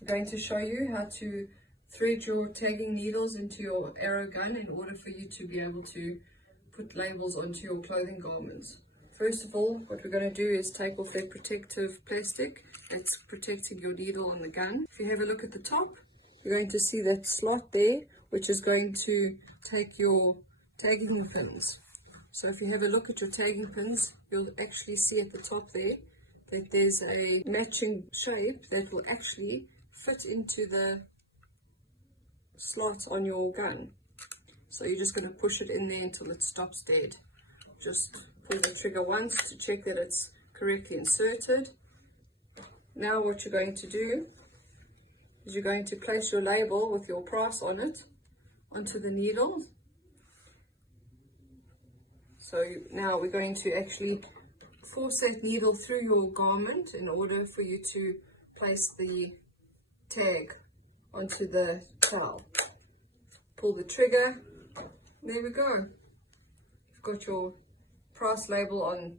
I'm going to show you how to thread your tagging needles into your arrow gun in order for you to be able to put labels onto your clothing garments. First of all, what we're going to do is take off that protective plastic that's protecting your needle on the gun. If you have a look at the top, you're going to see that slot there, which is going to take your tagging pins. So if you have a look at your tagging pins, you'll actually see at the top there that there's a matching shape that will actually fit into the slot on your gun. So you're just going to push it in there until it stops dead. Just pull the trigger once to check that it's correctly inserted. Now what you're going to do is you're going to place your label with your price on it onto the needle. So now we're going to actually force that needle through your garment in order for you to place the tag onto the towel. Pull the trigger. There we go. You've got your price label on